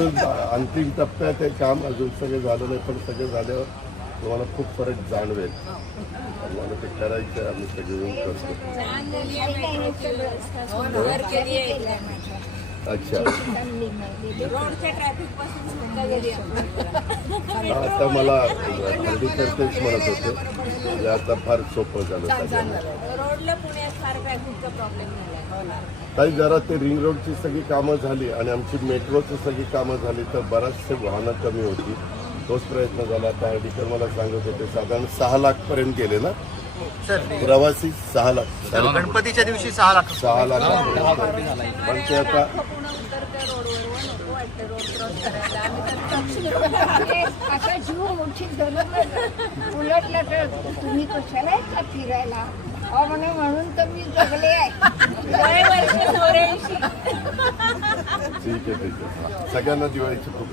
अजून अंतिम टप्प्यात हे काम अजून सगळं झालं नाही, पण सगळं झाल्यावर तुम्हाला खूप फरक जाणवेल. आम्हाला ते करायचं, आम्ही सगळे येऊन करतो. अच्छा, आता मला खरेदीकर तेच म्हणत होते म्हणजे आता फार सोपं झालं सगळ्यांना. काही जरा ते रिंग रोडची सगळी कामं झाली आणि आमची मेट्रोची सगळी कामं झाली तर बराचसे वाहनं कमी होती. तोच प्रयत्न झाला. आता हर्डीकर मला सांगत होते साधारण 6 लाखपर्यंत गेले ना प्रवासी. 6 लाख गणपतीच्या दिवशी 6 लाख. पण ते आता आता जीव मोठी उलटलं तर तुम्ही कशाला येता फिरायला म्हणून तर मी जगले आहे. ठीक आहे. सगळ्यांना दिवाळीची खूप